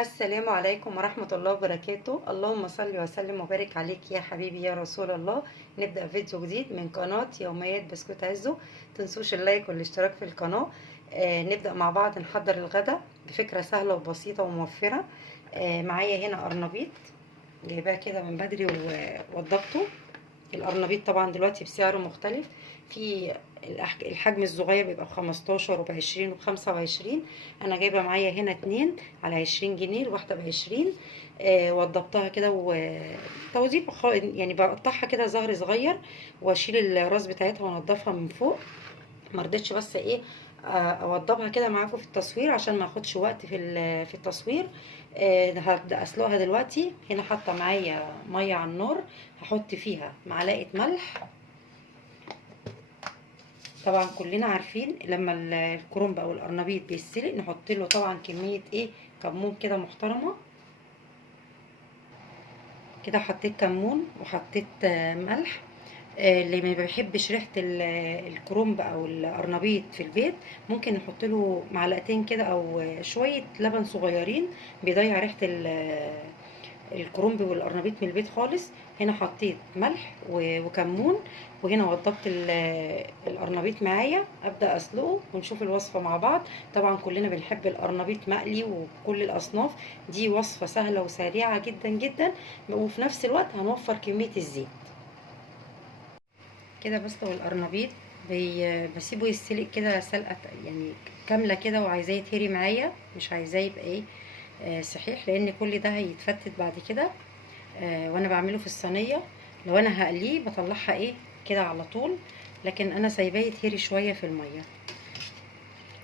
السلام عليكم ورحمة الله وبركاته. اللهم صل وسلم وبارك عليك يا حبيبي يا رسول الله. نبدأ فيديو جديد من قناة يوميات بسكوت عزو. تنسوش اللايك والاشتراك في القناة. نبدأ مع بعض نحضر الغداء بفكرة سهلة وبسيطة وموفرة. معايا هنا قرنبيط جايباه كده من بدري ووضبته. القرنبيط طبعا دلوقتي بسعره مختلف. في الحجم الصغير بيبقى ب15 وب20 وب25. انا جايبه معايا هنا 2 على 20 جنيه، الواحده ب20. وضبطها كده وتوظيف يعني بقطعها كده زهر صغير، واشيل الراس بتاعتها وانضفها من فوق. مرضتش بس ايه اوضبها كده معاكم في التصوير عشان ما اخدش وقت في التصوير. هبدا اسلقها دلوقتي. هنا حاطه معايا ميه على النار، هحط فيها معلقه ملح. طبعا كلنا عارفين لما الكرنب او القرنبيط بيتسلق نحط له طبعا كميه كمون كده محترمه. كده حطيت كمون وحطيت ملح. اللي ما بيحبش ريحه الكرنب او القرنبيط في البيت ممكن نحط له معلقتين كده او شويه لبن صغيرين، بيضيع ريحه الكرنب والقرنبيط من البيت خالص. هنا حطيت ملح وكمون، وهنا وضبت القرنبيط معايا. ابدا اسلقه ونشوف الوصفه مع بعض. طبعا كلنا بنحب القرنبيط مقلي وكل الاصناف. دي وصفه سهله وسريعه جدا جدا، وفي نفس الوقت هنوفر كميه الزيت. كده بسلق القرنبيط، بسيبه يتسلق كده سلقه يعني كامله كده، وعايزاه يتهري معايا، مش عايزاه يبقى صحيح، لان كل ده هيتفتت بعد كده. وانا بعمله في الصينيه. لو انا هقليه بطلعها كده على طول، لكن انا سايباه يتهري شويه في الميه.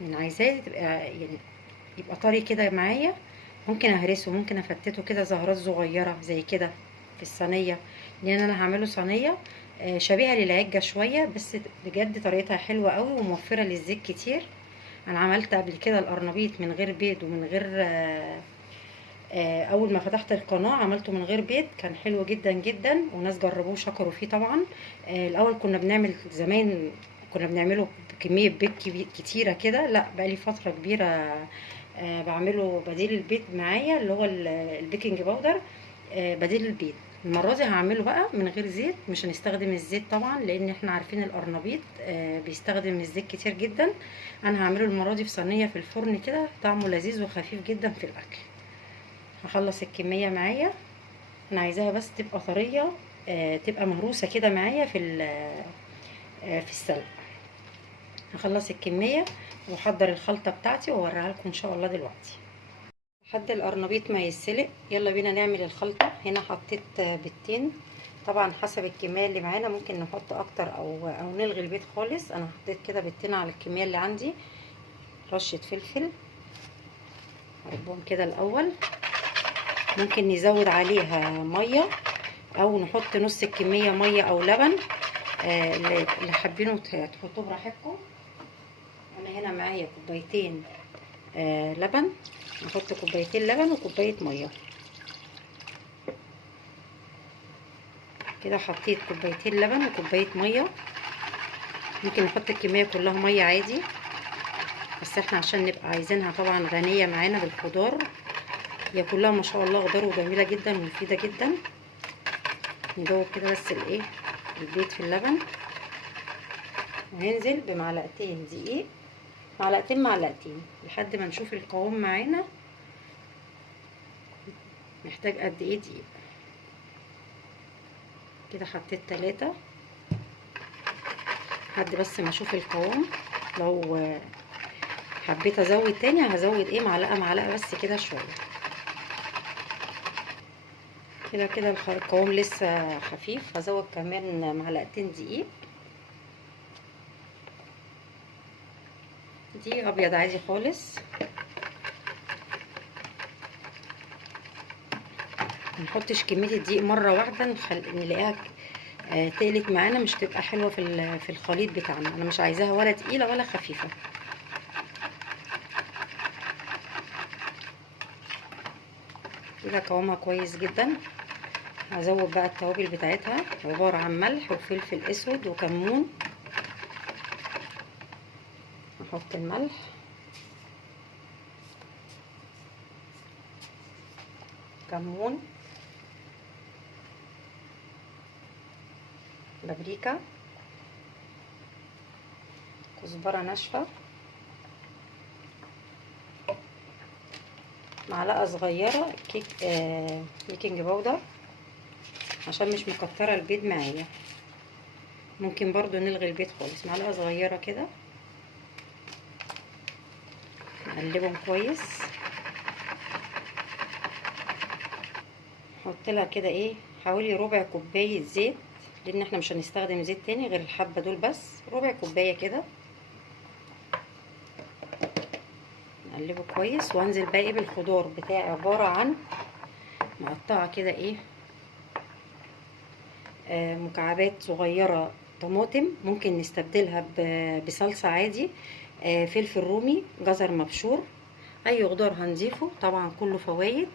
يعني عايزاه تبقى يعني يبقى طري كده معايا. ممكن اهرسه، ممكن افتته كده زهرات صغيره زي كده في الصينيه، لان انا هعمله صينيه شبيهه للعجه شويه، بس بجد طريقتها حلوه قوي وموفره للزيت كتير. انا عملت قبل كده القرنبيط من غير بيض ومن غير اول ما فتحت القناه عملته من غير بيض، كان حلو جدا جدا، وناس جربوه شكروا فيه طبعا. الاول كنا بنعمل زمان، كنا بنعمله بكميه بيض كتيره كده. لا، بقالي فتره كبيره بعمله بديل البيض معايا، اللي هو البيكنج باودر بديل البيض. المره دي هعمله بقى من غير زيت، مش هنستخدم الزيت طبعا، لان احنا عارفين القرنبيط بيستخدم الزيت كتير جدا. انا هعمله المره دي في صينيه في الفرن كده، طعمه لذيذ وخفيف جدا في الاكل. هخلص الكميه معايا. انا عايزاها بس تبقى طريه، تبقى مهروسه كده معايا في السلق. هخلص الكميه واحضر الخلطه بتاعتي واوريها لكم ان شاء الله دلوقتي. لحد القرنبيط ما يتسلق يلا بينا نعمل الخلطه. هنا حطيت بيضتين، طبعا حسب الكميه اللي معانا ممكن نحط اكتر او نلغي البيض خالص. انا حطيت كده بيضتين على الكميه اللي عندي. رشه فلفل هربهم كده الاول، ممكن نزود عليها ميه او نحط نص الكميه ميه او لبن، اللي حابينه تحطوه براحتكم. انا هنا معايا كوبايتين لبن، نحط كوبايتين لبن وكوبايه ميه. كده حطيت كوبايتين لبن وكوبايه ميه. ممكن نحط الكميه كلها ميه عادي، بس احنا عشان نبقى عايزينها طبعا غنيه معانا بالخضار. هي كلها ما شاء الله خضار وجميله جدا ومفيده جدا. ندوب كده بس البيض في اللبن، وهنزل بمعلقتين دقيق، معلقتين لحد ما نشوف القوام معانا محتاج قد ايه دقيق. كده حطيت 3 لحد بس ما اشوف القوام. لو حبيت ازود تاني هزود معلقه بس كده شويه. كده القوام لسه خفيف، هزود كمان معلقتين دقيق. دقيق ابيض عادي خالص. منحطش كميه الدقيق مره واحده، نلاقيها تقلت معانا، مش تبقى حلوه في الخليط بتاعنا. انا مش عايزاها ولا تقيله ولا خفيفه. كده قوامها كويس جدا. هزود بقى التوابل بتاعتها، عباره عن ملح وفلفل اسود وكمون. احط الملح كمون، بابريكا، كزبرة ناشفة، معلقة صغيرة بيكنج باودر عشان مش مكترة البيض معايا. ممكن برضو نلغي البيض خالص، معلقة صغيرة كده. نقلبهم كويس. نحط لها كده ايه حوالي ربع كوباية زيت، لان احنا مش هنستخدم زيت تاني غير الحبة دول بس. ربع كوباية كده. نقلبه كويس وانزل باقي بالخضار بتاعي. عبارة عن مقطعة كده ايه مكعبات صغيرة طماطم، ممكن نستبدلها بصلصة عادي، فلفل رومي، جزر مبشور، اي خضار هنضيفه طبعا كله فوايد.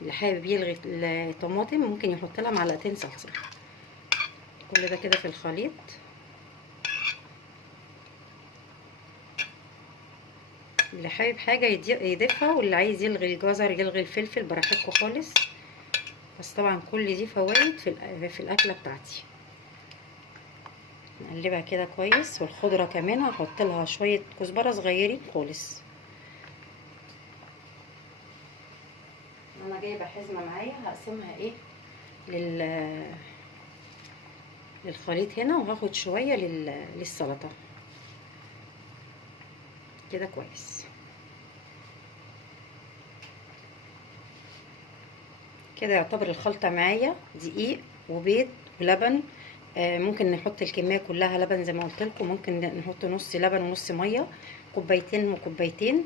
اللي حابب يلغي الطماطم ممكن يحط لها معلقتين صلصة. كل ده كده في الخليط. اللي حابب حاجة يضيفها، واللي عايز يلغي الجزر يلغي الفلفل براحتكم خالص، بس طبعا كل دي فوائد في الاكله بتاعتي. نقلبها كده كويس. والخضره كمان هحط لها شويه كزبره صغيرين خالص. انا جايبه حزمه معايا هقسمها ايه للخليط هنا، وهاخد شويه للسلطه كده كويس. كده يعتبر الخلطه معايا دقيق وبيض ولبن. ممكن نحط الكميه كلها لبن زي ما قلت لكم، ممكن نحط نص لبن ونص ميه، كوبايتين وكوبايتين،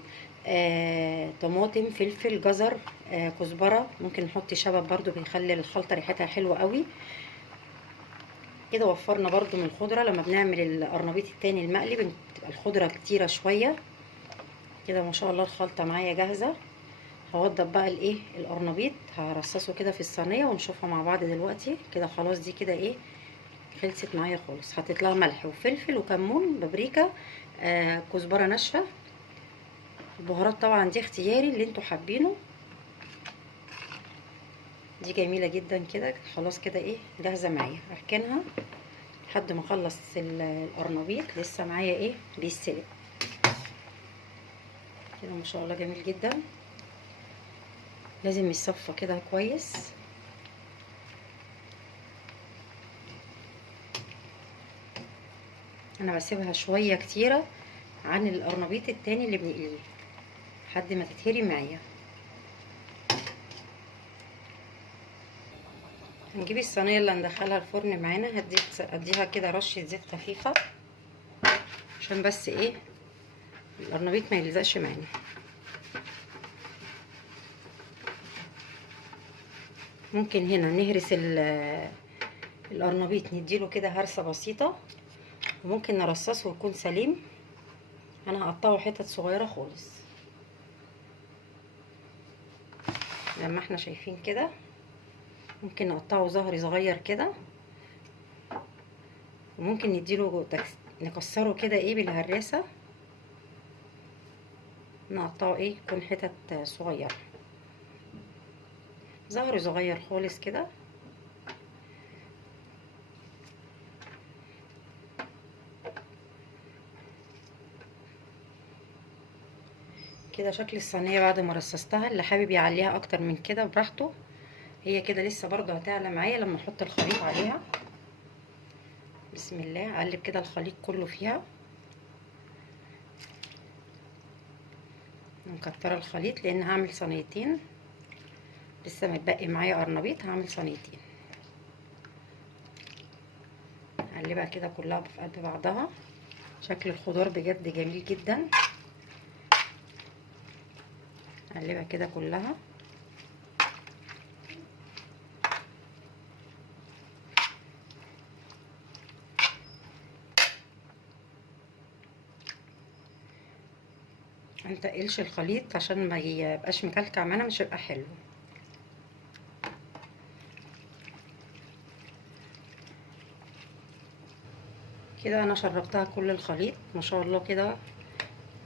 طماطم، فلفل، جزر، كزبره. ممكن نحط شبت برضو بيخلي الخلطه ريحتها حلوه قوي. كده وفرنا برضو من الخضره. لما بنعمل القرنبيط التاني المقلي بتبقى الخضره كتيره شويه. كده ما شاء الله الخلطه معايا جاهزه. هوضب بقى الايه القرنبيط، هرصصه كده في الصينيه ونشوفها مع بعض دلوقتي. كده خلاص دي كده ايه خلصت معايا خالص. حطيت لها ملح وفلفل وكمون، بابريكا، كزبره ناشفه. البهارات طبعا دي اختياري اللي انتوا حابينه. دي جميله جدا كده. خلاص كده ايه جاهزه معايا. اركنها لحد ما اخلص القرنبيط. لسه معايا ايه بيتسلق كده. ما شاء الله جميل جدا. لازم يتصفى كده كويس. انا بسيبها شويه كتيره عن القرنبيط التاني اللي بنقليه لحد ما تتهري معايا. هنجيب الصينيه اللي هندخلها الفرن معانا، اديها كده رشه زيت خفيفه عشان بس ايه القرنبيط ما يلزقش معانا. ممكن هنا نهرس القرنبيط، نديله كده هرسه بسيطه، وممكن نرصصه ويكون سليم. انا هقطعه حتت صغيره خالص زي ما احنا شايفين كده. ممكن نقطعه ظهري صغير كده، وممكن نديله نكسره كده ايه بالهراسه، نقطعه ايه يكون حتت صغيره، ظهري صغير خالص كده. كده شكل الصينيه بعد ما رصصتها. اللي حابب يعليها اكتر من كده براحته. هي كده لسه برضو هتعلى معايا لما احط الخليط عليها. بسم الله. اقلب كده الخليط كله فيها. مكتره الخليط لان هعمل صينيتين. لسه متبقي معايا قرنبيط، هعمل صينيتين. اقلبها كده كلها في قلب بعضها. شكل الخضار بجد جميل جدا. اقلبها كده كلها. منتقلش الخليط عشان ما يبقاش مكلكع معانا، مش هيبقى حلو. كده انا شربتها كل الخليط ما شاء الله. كده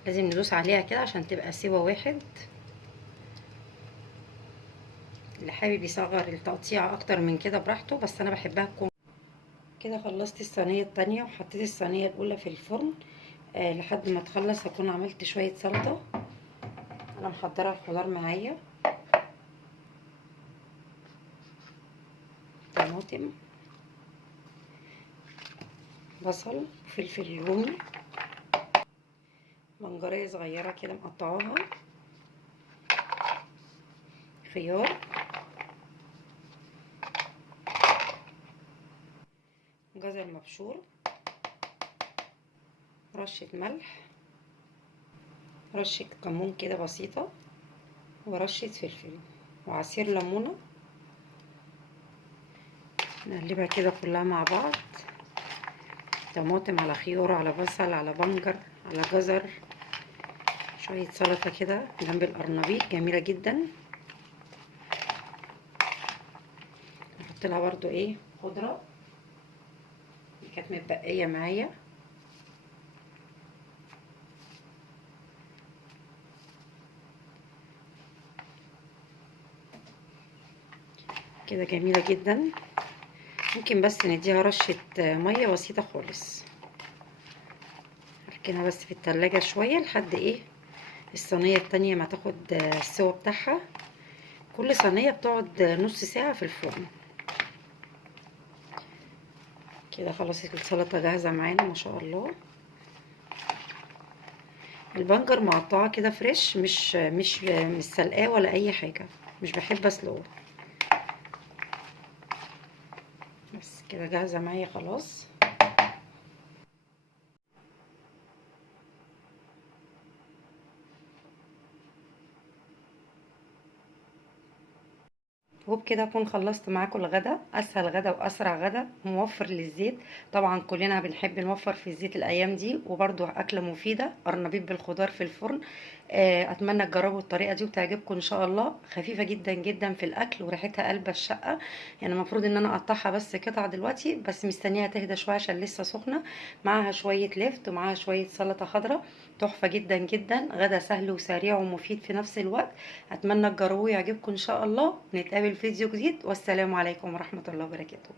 لازم ندوس عليها كده عشان تبقى سوا واحد. اللي حابب يصغر التقطيع اكتر من كده براحته، بس انا بحبها تكون كده. خلصت الصينيه التانية وحطيت الصينيه الاولى في الفرن لحد ما تخلص. هكون عملت شويه سلطه. انا محضره الخضار معايا، طماطم، بصل، فلفل رومي، بنجرية صغيرة كده مقطعاها، خيار، جزر مبشور، رشة ملح، رشة كمون كده بسيطة، ورشة فلفل، وعصير ليمونة. نقلبها كده كلها مع بعض، طماطم على خيار على بصل على بنجر على جزر، شوية سلطة كده جنب القرنبيط جميلة جدا. نحط لها برضو ايه خضرة اللي كانت متبقية معايا. كده جميلة جدا. ممكن بس نديها رشة مية بسيطة خالص، هركنها بس في التلاجة شوية لحد ايه الصينية التانية ما تاخد السوا بتاعها. كل صينية بتقعد نص ساعة في الفرن. كده خلاص السلطة جاهزة معانا ما شاء الله. البنجر مقطعة كده فريش، مش سلقاه ولا اي حاجة، مش بحب اسلقه. بس كده جاهزة معايا خلاص. وبكده اكون خلصت معاكم الغدا. اسهل غدا واسرع غدا موفر للزيت. طبعا كلنا بنحب نوفر في الزيت الايام دي، وبرده اكله مفيده، قرنبيط بالخضار في الفرن. اتمنى تجربوا الطريقه دي وتعجبكم ان شاء الله. خفيفه جدا جدا في الاكل وريحتها قلبه الشقه. يعني المفروض ان انا اقطعها بس قطع دلوقتي، بس مستنيها تهدى شويه عشان لسه سخنه. معاها شويه لفت ومعاها شويه سلطه خضراء. تحفه جدا جدا. غدا سهل وسريع ومفيد في نفس الوقت. اتمنى تجربوه يعجبكم ان شاء الله. نتقابل في فيديو جديد، والسلام عليكم ورحمة الله وبركاته.